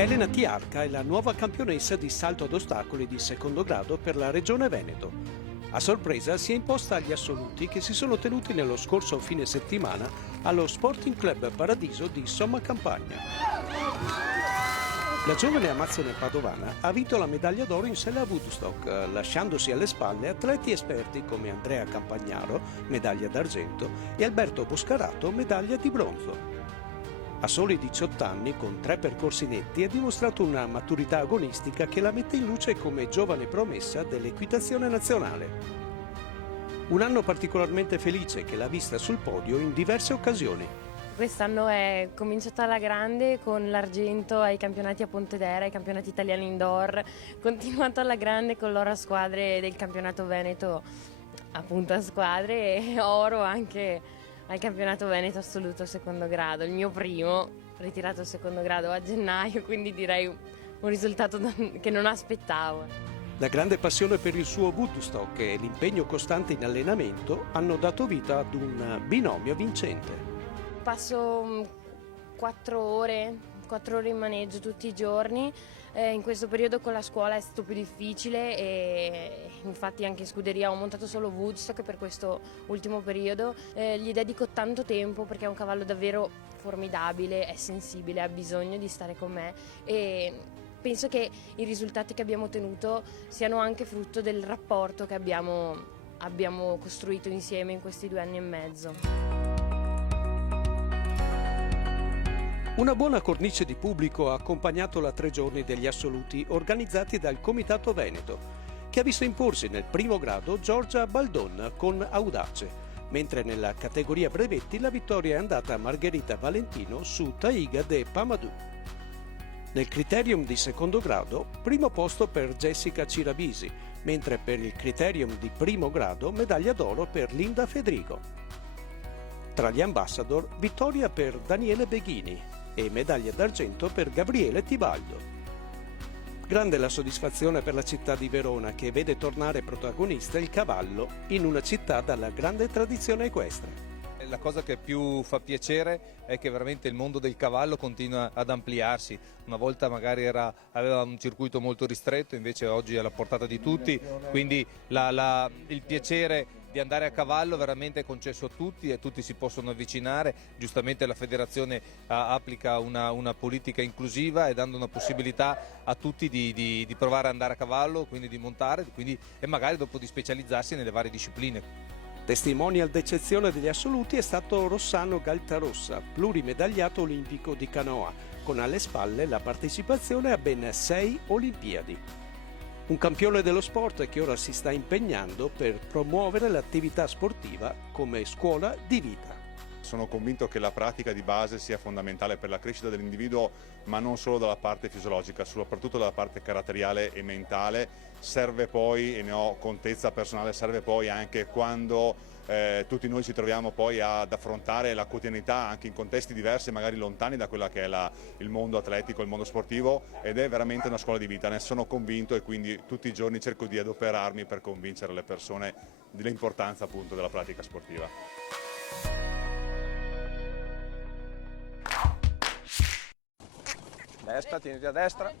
Elena Tiarca è la nuova campionessa di salto ad ostacoli di secondo grado per la Regione Veneto. A sorpresa si è imposta agli assoluti che si sono tenuti nello scorso fine settimana allo Sporting Club Paradiso di Somma Campagna. La giovane amazzone padovana ha vinto la medaglia d'oro in sella a Woodstock, lasciandosi alle spalle atleti esperti come Andrea Campagnaro, medaglia d'argento, e Alberto Boscarato, medaglia di bronzo. A soli 18 anni, con 3 percorsi netti, ha dimostrato una maturità agonistica che la mette in luce come giovane promessa dell'equitazione nazionale. Un anno particolarmente felice che l'ha vista sul podio in diverse occasioni. Quest'anno è cominciata alla grande con l'argento ai campionati a Pontedera, ai campionati italiani indoor, continuato alla grande con l'oro a squadre del campionato Veneto appunto a squadre e oro anche al campionato Veneto assoluto secondo grado, il mio primo, ritirato secondo grado a gennaio, quindi direi un risultato che non aspettavo. La grande passione per il suo Woodstock e l'impegno costante in allenamento hanno dato vita ad un binomio vincente. Passo 4 ore in maneggio tutti i giorni. In questo periodo con la scuola è stato più difficile e infatti anche in scuderia ho montato solo Woodstock per questo ultimo periodo. Gli dedico tanto tempo perché è un cavallo davvero formidabile, è sensibile, ha bisogno di stare con me e penso che i risultati che abbiamo ottenuto siano anche frutto del rapporto che abbiamo costruito insieme in questi 2 anni e mezzo. Una buona cornice di pubblico ha accompagnato la 3 giorni degli assoluti organizzati dal Comitato Veneto, che ha visto imporsi nel primo grado Giorgia Baldon con Audace, mentre nella categoria brevetti la vittoria è andata a Margherita Valentino su Taiga de Pamadou. Nel criterium di secondo grado, primo posto per Jessica Cirabisi, mentre per il criterium di primo grado medaglia d'oro per Linda Fedrigo. Tra gli ambassador, vittoria per Daniele Beghini e medaglia d'argento per Gabriele Tibaldo. Grande la soddisfazione per la città di Verona che vede tornare protagonista il cavallo in una città dalla grande tradizione equestre. La cosa che più fa piacere è che veramente il mondo del cavallo continua ad ampliarsi. Una volta magari aveva un circuito molto ristretto, invece oggi è alla portata di tutti, quindi il piacere di andare a cavallo veramente è concesso a tutti e tutti si possono avvicinare. Giustamente la federazione applica una politica inclusiva e dando una possibilità a tutti di provare ad andare a cavallo, quindi di montare e magari dopo di specializzarsi nelle varie discipline. Testimonial d'eccezione degli assoluti è stato Rossano Galtarossa, plurimedagliato olimpico di canoa, con alle spalle la partecipazione a ben 6 Olimpiadi. Un campione dello sport che ora si sta impegnando per promuovere l'attività sportiva come scuola di vita. Sono convinto che la pratica di base sia fondamentale per la crescita dell'individuo, ma non solo dalla parte fisiologica, soprattutto dalla parte caratteriale e mentale. Serve poi, e ne ho contezza personale, serve poi anche quando tutti noi ci troviamo poi ad affrontare la quotidianità anche in contesti diversi, magari lontani da quella che è il mondo atletico, il mondo sportivo, ed è veramente una scuola di vita, ne sono convinto e quindi tutti i giorni cerco di adoperarmi per convincere le persone dell'importanza appunto della pratica sportiva. Destra, tieniti a destra.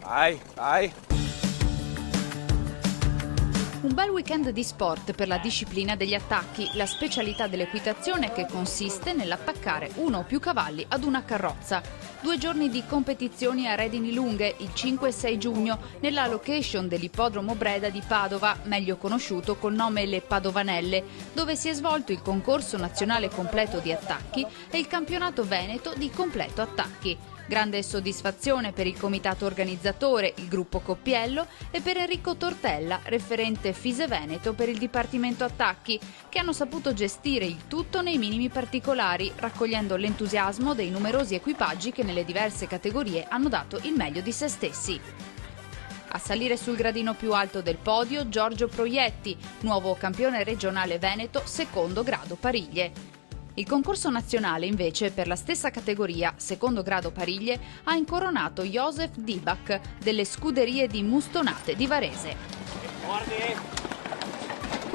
Vai, vai. Un bel weekend di sport per la disciplina degli attacchi, la specialità dell'equitazione che consiste nell'attaccare uno o più cavalli ad una carrozza. 2 giorni di competizioni a redini lunghe, il 5 e 6 giugno, nella location dell'Ippodromo Breda di Padova, meglio conosciuto col nome Le Padovanelle, dove si è svolto il concorso nazionale completo di attacchi e il campionato veneto di completo attacchi. Grande soddisfazione per il comitato organizzatore, il gruppo Coppiello, e per Enrico Tortella, referente Fise Veneto per il Dipartimento Attacchi, che hanno saputo gestire il tutto nei minimi particolari, raccogliendo l'entusiasmo dei numerosi equipaggi che nelle diverse categorie hanno dato il meglio di se stessi. A salire sul gradino più alto del podio Giorgio Proietti, nuovo campione regionale veneto secondo grado Pariglie. Il concorso nazionale invece per la stessa categoria, secondo grado Pariglie, ha incoronato Josef Dibak delle scuderie di Mustonate di Varese.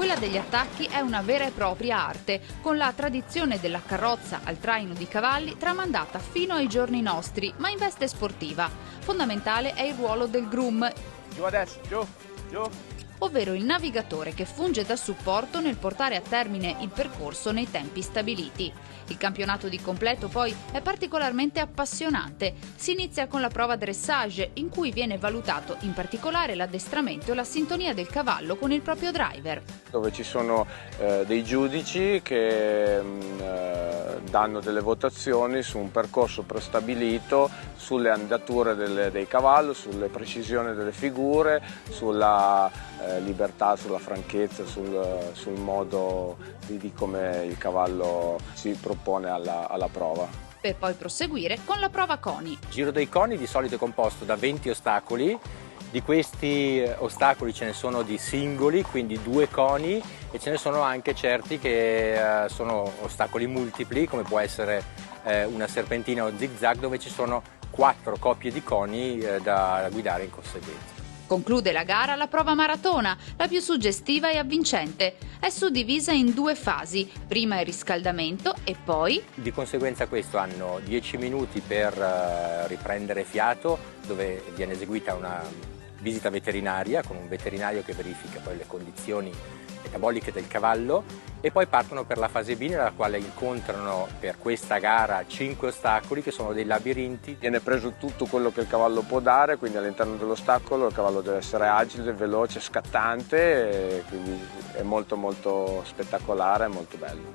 Quella degli attacchi è una vera e propria arte, con la tradizione della carrozza al traino di cavalli tramandata fino ai giorni nostri, ma in veste sportiva. Fondamentale è il ruolo del groom, Giù adesso, giù, giù. ovvero il navigatore che funge da supporto nel portare a termine il percorso nei tempi stabiliti. Il campionato di completo poi è particolarmente appassionante. Si inizia con la prova dressage, in cui viene valutato in particolare l'addestramento e la sintonia del cavallo con il proprio driver. Dove ci sono dei giudici che danno delle votazioni su un percorso prestabilito, sulle andature dei cavalli, sulle precisioni delle figure, sulla libertà, sulla franchezza, sul modo di come il cavallo si propone alla prova. Per poi proseguire con la prova coni. Il Giro dei Coni di solito è composto da 20 ostacoli. Di questi ostacoli ce ne sono di singoli, quindi 2 coni, e ce ne sono anche certi che sono ostacoli multipli, come può essere una serpentina o zig-zag, dove ci sono 4 coppie di coni da guidare in conseguenza. Conclude la gara la prova maratona, la più suggestiva e avvincente. È suddivisa in 2 fasi, prima il riscaldamento e poi... Di conseguenza questo hanno 10 minuti per riprendere fiato, dove viene eseguita una visita veterinaria con un veterinario che verifica poi le condizioni metaboliche del cavallo, e poi partono per la fase B, nella quale incontrano per questa gara 5 ostacoli che sono dei labirinti. Viene preso tutto quello che il cavallo può dare, quindi all'interno dell'ostacolo il cavallo deve essere agile, veloce, scattante, e quindi è molto molto spettacolare e molto bello.